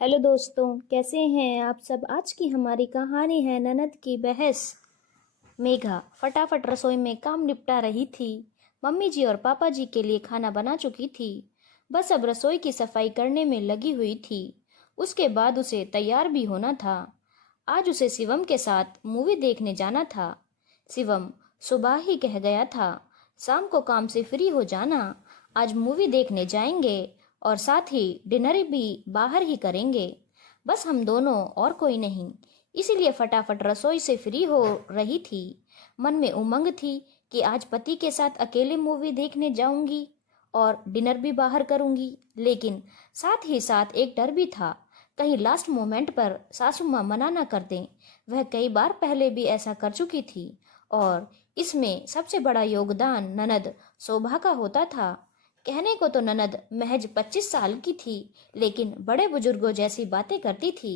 Hello दोस्तों, कैसे हैं आप सब। आज की हमारी कहानी है ननद की बहस। मेघा फटाफट रसोई में काम निपटा रही थी। मम्मी जी और पापा जी के लिए खाना बना चुकी थी। बस अब रसोई की सफाई करने में लगी हुई थी। उसके बाद उसे तैयार भी होना था। आज उसे शिवम के साथ मूवी देखने जाना था। शिवम सुबह ही कह गया था, शाम को काम से फ्री हो जाना, आज मूवी देखने जाएंगे और साथ ही डिनर भी बाहर ही करेंगे। बस हम दोनों और कोई नहीं। इसीलिए फटाफट रसोई से फ्री हो रही थी। मन में उमंग थी कि आज पति के साथ अकेले मूवी देखने जाऊंगी और डिनर भी बाहर करूंगी। लेकिन साथ ही साथ एक डर भी था, कहीं लास्ट मोमेंट पर सासू माँ मना न कर दें। वह कई बार पहले भी ऐसा कर चुकी थी और इसमें सबसे बड़ा योगदान ननद शोभा का होता था। कहने को तो ननद महज 25 साल की थी, लेकिन बड़े बुजुर्गों जैसी बातें करती थी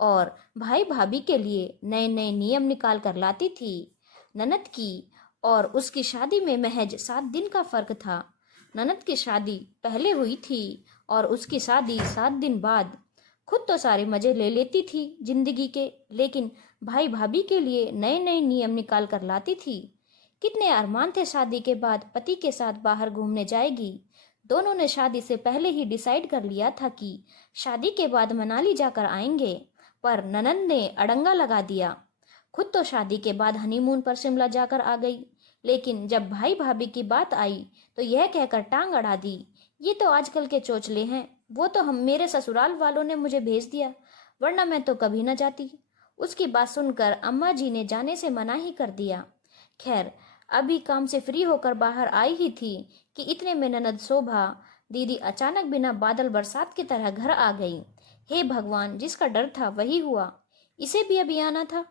और भाई भाभी के लिए नए नए नियम निकाल कर लाती थी। ननद की और उसकी शादी में महज 7 दिन का फर्क था। ननद की शादी पहले हुई थी और उसकी शादी 7 दिन बाद। खुद तो सारे मजे ले लेती थी जिंदगी के, लेकिन भाई भाभी के लिए नए नए नियम निकाल कर लाती थी। कितने अरमान थे शादी के बाद पति के साथ बाहर घूमने जाएगी। दोनों ने शादी से पहले ही डिसाइड कर लिया था कि शादी के बाद मनाली जाकर आएंगे, पर ननंद ने अड़ंगा लगा दिया। खुद तो शादी के बाद हनीमून पर शिमला जाकर आ गई, लेकिन जब भाई भाभी की बात आई तो यह कहकर टांग अड़ा दी, ये तो आजकल के चोचले हैं, वो तो हम मेरे ससुराल वालों ने मुझे भेज दिया, वरना मैं तो कभी न जाती। उसकी बात सुनकर अम्मा जी ने जाने से मना ही कर दिया। खैर, अभी काम से फ्री होकर बाहर आई ही थी कि इतने में ननद शोभा दीदी अचानक बिना बादल बरसात की तरह घर आ गई। हे भगवान, जिसका डर था वही हुआ। इसे भी अभी आना था।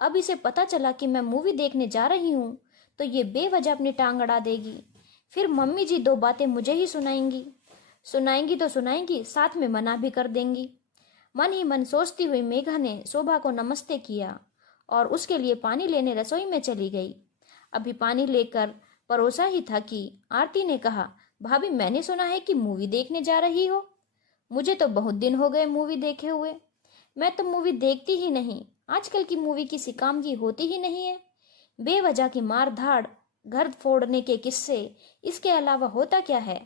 अब इसे पता चला कि मैं मूवी देखने जा रही हूँ तो ये बेवजह अपनी टांग अड़ा देगी। फिर मम्मी जी 2 बातें मुझे ही सुनाएंगी। सुनाएंगी तो सुनाएंगी, साथ में मना भी कर देंगी। मन ही मन सोचती हुई मेघा ने शोभा को नमस्ते किया और उसके लिए पानी लेने रसोई में चली गई। अभी पानी लेकर परोसा ही था कि आरती ने कहा, भाभी मैंने सुना है कि मूवी देखने जा रही हो। मुझे तो बहुत दिन हो गए मूवी देखे हुए। मैं तो मूवी देखती ही नहीं। आजकल की मूवी किसी काम की होती ही नहीं है। बेवजह की मार धाड़, घर फोड़ने के किस्से, इसके अलावा होता क्या है।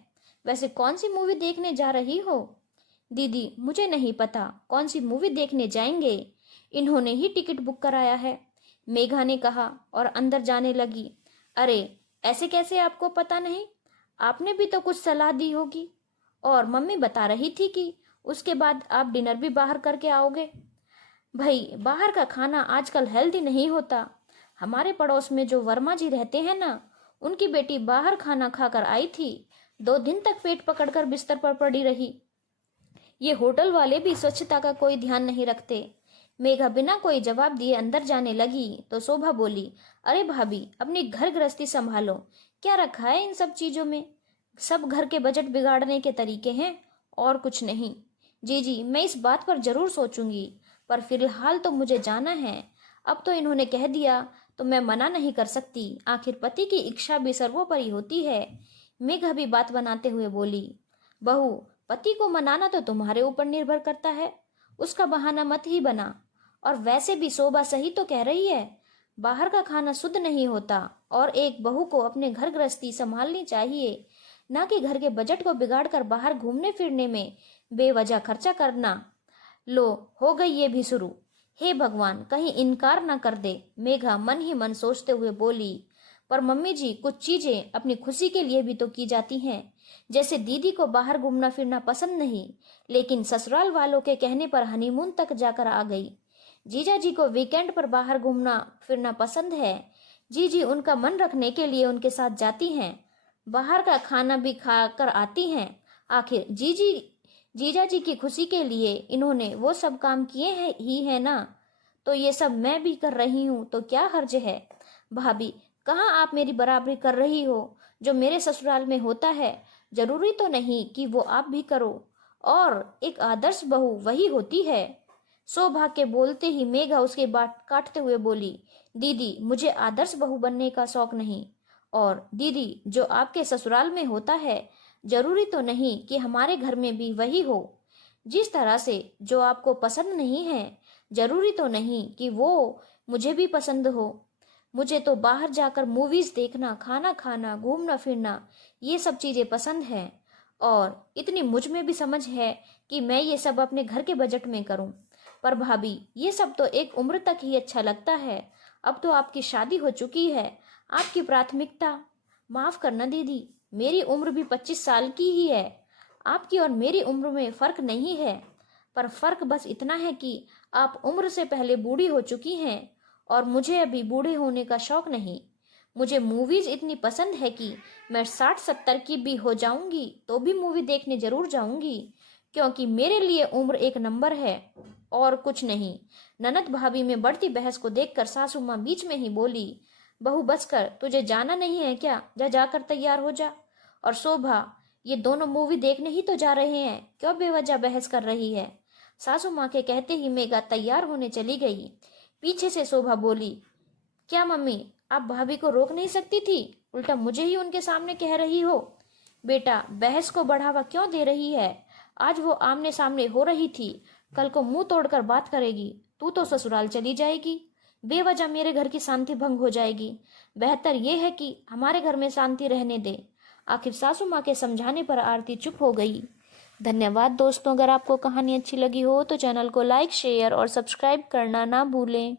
वैसे कौन सी मूवी देखने जा रही हो। दीदी मुझे नहीं पता कौन सी मूवी देखने जाएंगे, इन्होंने ही टिकट बुक कराया है, मेघा ने कहा और अंदर जाने लगी। अरे ऐसे कैसे आपको पता नहीं, आपने भी तो कुछ सलाह दी होगी। और मम्मी बता रही थी कि उसके बाद आप डिनर भी बाहर करके आओगे। भाई बाहर का खाना आजकल हेल्दी नहीं होता। हमारे पड़ोस में जो वर्मा जी रहते हैं ना, उनकी बेटी बाहर खाना खाकर आई थी, 2 दिन तक पेट पकड़कर बिस्तर पर पड़ी रही। ये होटल वाले भी स्वच्छता का कोई ध्यान नहीं रखते। मेघा बिना कोई जवाब दिए अंदर जाने लगी तो शोभा बोली, अरे भाभी अपनी घर गृहस्थी संभालो, क्या रखा है इन सब चीजों में। सब घर के बजट बिगाड़ने के तरीके हैं और कुछ नहीं। जी जी मैं इस बात पर जरूर सोचूंगी, पर फिलहाल तो मुझे जाना है। अब तो इन्होंने कह दिया तो मैं मना नहीं कर सकती, आखिर पति की इच्छा भी सर्वोपरि होती है। मेघा भी बात बनाते हुए बोली, बहू पति को मनाना तो तुम्हारे ऊपर निर्भर करता है, उसका बहाना मत ही बना। और वैसे भी शोभा सही तो कह रही है, बाहर का खाना शुद्ध नहीं होता और एक बहू को अपने घर गृहस्थी संभालनी चाहिए, ना कि घर के बजट को बिगाड़कर बाहर घूमने फिरने में बेवजह खर्चा करना। लो हो गई ये भी शुरू। हे भगवान कहीं इनकार ना कर दे, मेघा मन ही मन सोचते हुए बोली। पर मम्मी जी कुछ चीजें अपनी खुशी के लिए भी तो की जाती हैं। जैसे दीदी को बाहर घूमना फिरना पसंद नहीं, लेकिन ससुराल वालों के कहने पर हनीमून तक जाकर आ गई। जीजा जी को वीकेंड पर बाहर घूमना फिरना पसंद है। जी जी उनका मन रखने के लिए उनके साथ जाती हैं, बाहर का खाना भी खा कर आती हैं। आखिर जीजा जी की खुशी के लिए इन्होंने वो सब काम किए हैं ही है ना, तो ये सब मैं भी कर रही हूँ तो क्या हर्ज है। भाभी कहाँ आप मेरी बराबरी कर रही हो, जो मेरे ससुराल में होता है जरूरी तो नहीं कि वो आप भी करो, और एक आदर्श बहू वही होती है। सौभाग्य के बोलते ही मेघा उसके बात काटते हुए बोली, दीदी मुझे आदर्श बहू बनने का शौक नहीं, और दीदी जो आपके ससुराल में होता है जरूरी तो नहीं कि हमारे घर में भी वही हो। जिस तरह से जो आपको पसंद नहीं है, जरूरी तो नहीं कि वो मुझे भी पसंद हो। मुझे तो बाहर जाकर मूवीज देखना, खाना खाना, घूमना फिरना, ये सब चीजें पसंद है। और इतनी मुझ में भी समझ है कि मैं ये सब अपने घर के बजट में करूं। पर भाभी, ये सब तो एक उम्र तक ही अच्छा लगता है। अब तो आपकी शादी हो चुकी है, आपकी प्राथमिकता। माफ करना दीदी, मेरी उम्र भी 25 साल की ही है। आपकी और मेरी उम्र में फर्क नहीं है, पर फर्क बस इतना है कि आप उम्र से पहले बूढ़ी हो चुकी हैं और मुझे अभी बूढ़े होने का शौक नहीं। मुझे मूवीज इतनी पसंद है कि मैं 60-70 की भी हो जाऊंगी तो भी मूवी देखने जरूर जाऊंगी, क्योंकि मेरे लिए उम्र एक नंबर है और कुछ नहीं। ननद भाभी में बढ़ती बहस को देखकर सासू माँ बीच में ही बोली, बहू बस कर, तुझे जाना नहीं है क्या? जा जाकर तैयार हो जा। और शोभा, ये दोनों मूवी देखने ही तो जा रहे हैं, क्यों बेवजह बहस कर रही है? सासू माँ के कहते ही मेघा तैयार होने चली गई। पीछे से शोभा बोली, क्या मम्मी, आप भाभी को रोक नहीं सकती थी? उल्टा मुझे ही उनके सामने कह रही हो। बेटा, बहस को बढ़ावा क्यों दे रही है? आज वो आमने सामने हो रही थी, कल को मुंह तोड़कर बात करेगी। तू तो ससुराल चली जाएगी, बेवजह मेरे घर की शांति भंग हो जाएगी। बेहतर यह है कि हमारे घर में शांति रहने दे। आखिर सासू माँ के समझाने पर आरती चुप हो गई। धन्यवाद दोस्तों। अगर आपको कहानी अच्छी लगी हो तो चैनल को लाइक, शेयर और सब्सक्राइब करना ना भूलें।